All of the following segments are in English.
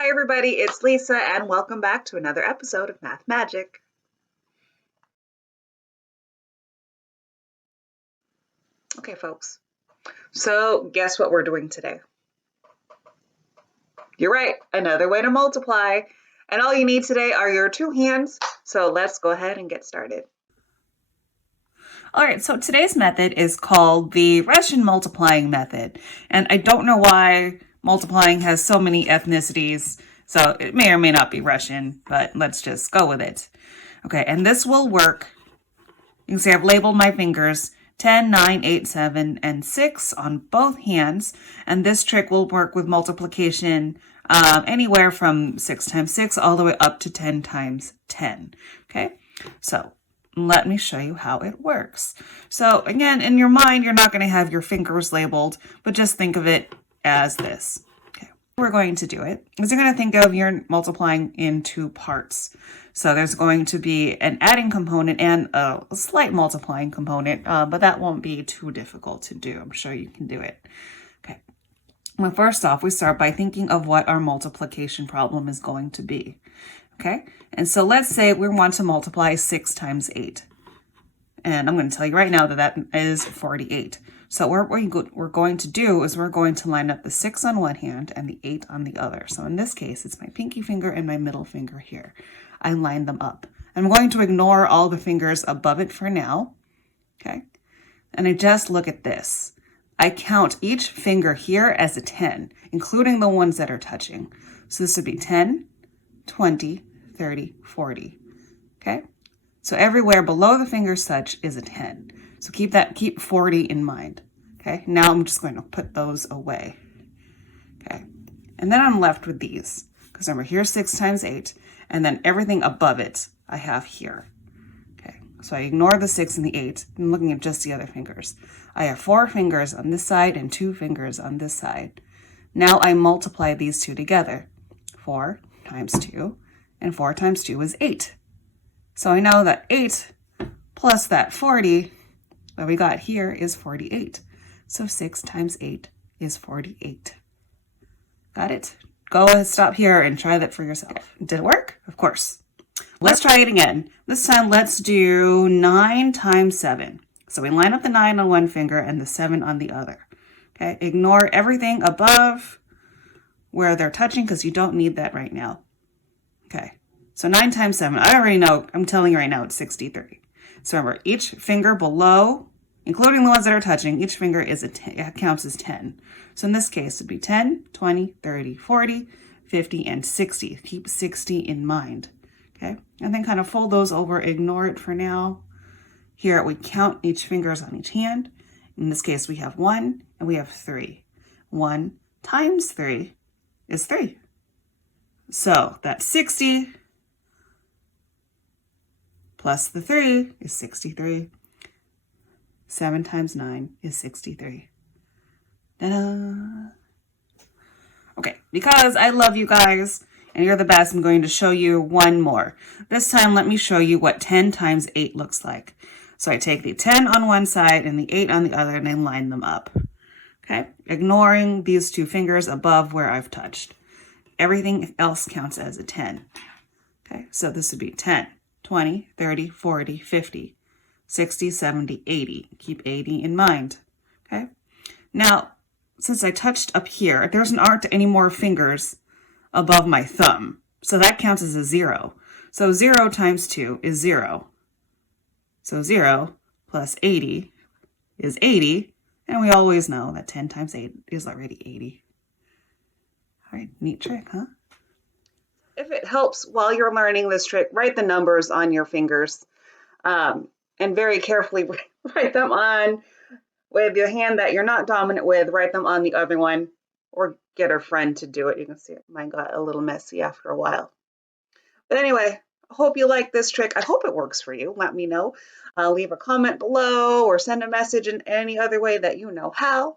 Hi everybody, it's Lisa and welcome back to another episode of Math Magic. Okay folks, so guess what we're doing today? You're right, another way to multiply. And all you need today are your two hands, so let's go ahead and get started. All right, so today's method is called the Russian multiplying method. And I don't know why multiplying has so many ethnicities, so it may or may not be Russian, but let's just go with it. Okay, and this will work. You can see I've labeled my fingers 10, 9, 8, 7, and 6 on both hands. And this trick will work with multiplication anywhere from 6 times 6 all the way up to 10 times 10. Okay, so let me show you how it works. So again, in your mind, you're not going to have your fingers labeled, but just think of it as this. Okay, we're going to do it is you're going to think of your multiplying in two parts. So there's going to be an adding component and a slight multiplying component, but that won't be too difficult to do. I'm sure you can do it. Okay. Well, first off, we start by thinking of what our multiplication problem is going to be. Okay, and so let's say we want to multiply 6 times 8. And I'm going to tell you right now that that is 48. So what we're going to do is we're going to line up the 6 on one hand and the 8 on the other. So in this case, it's my pinky finger and my middle finger here. I line them up. I'm going to ignore all the fingers above it for now. Okay, and I just look at this. I count each finger here as a 10, including the ones that are touching. So this would be 10, 20, 30, 40. Okay, so everywhere below the fingers touch is a 10. So keep 40 in mind. Okay, now I'm just going to put those away. Okay, and then I'm left with these. Because remember, here's 6 times 8, and then everything above it I have here. Okay, so I ignore the 6 and the 8. I'm looking at just the other fingers. I have 4 fingers on this side and 2 fingers on this side. Now I multiply these two together. 4 times 2, and 4 times 2 is 8. So I know that 8 plus that 40 that we got here is 48. So 6 times 8 is 48. Got it? Go ahead, stop here and try that for yourself. Did it work? Of course. Let's try it again. This time let's do 9 times 7. So we line up the 9 on one finger and the 7 on the other. Okay, ignore everything above where they're touching because you don't need that right now. Okay, so 9 times 7, I already know, I'm telling you right now, it's 63. So remember, each finger below, including the ones that are touching, each finger is counts as 10. So in this case, it'd be 10, 20, 30, 40, 50, and 60. Keep 60 in mind. Okay, and then kind of fold those over, ignore it for now. Here we count each fingers on each hand. In this case, we have 1 and we have 3. 1 times 3 is 3. So that's 60 plus the 3 is 63. 7 times 9 is 63. Ta-da! Okay, because I love you guys and you're the best, I'm going to show you one more. This time, let me show you what 10 times 8 looks like. So I take the 10 on one side and the 8 on the other and I line them up. Okay, ignoring these two fingers above where I've touched. Everything else counts as a 10. Okay, so this would be 10, 20, 30, 40, 50, 60, 70, 80. Keep 80 in mind. Okay, now, since I touched up here, there aren't any more fingers above my thumb. So that counts as a 0. So 0 times 2 is 0. So 0 plus 80 is 80. And we always know that 10 times 8 is already 80. All right, neat trick, huh? If it helps while you're learning this trick, write the numbers on your fingers and very carefully write them on with your hand that you're not dominant with, write them on the other one or get a friend to do it. You can see mine got a little messy after a while. But anyway, I hope you like this trick. I hope it works for you. Let me know. Leave a comment below or send a message in any other way that you know how.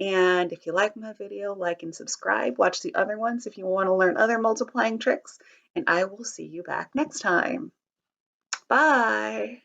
And if you like my video, like and subscribe. Watch the other ones if you want to learn other multiplying tricks. And I will see you back next time. Bye.